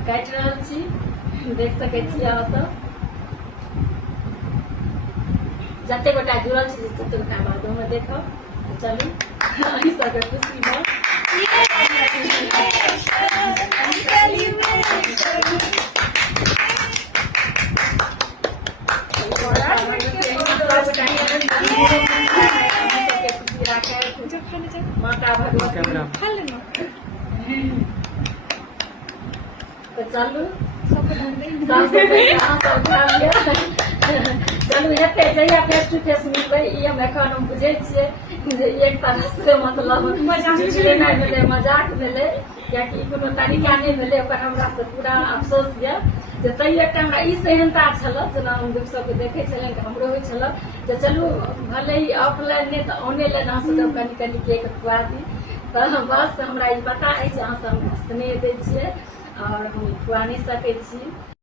Cake काटि रहल छी, देख सकै छी अहाँ सब। जते गोटा जुड़ल छी तते गोटा बादो में देखब। चलू अहीं सबके खुशी भऽ माता भगवती। तो चलू चलू हेतै जहिया फेस टू फेस मिलबै ई हम एखन हम बुझै छियै जे एक तरह से मतलब लेनाइ भेलै, मजाक भेलै, कियाकि कोनो तरीका नहि भेलै ओकर हमरा से पूरा अफसोस यऽ जे तैयो एकटा हमरा ई सेहनता छल जेना हम लोक सबके देखै छलियनि कि हमरो होइ छल जे चलू भले ही ऑफलाइन नहि तऽ ऑनलाइन अहाँ सब कनि कनि केक खुआ दी। तऽ बस हमरा ई पता अछि जे अहाँ सब स्नेह दै छियै और हम खुआ नहीं सकै छी।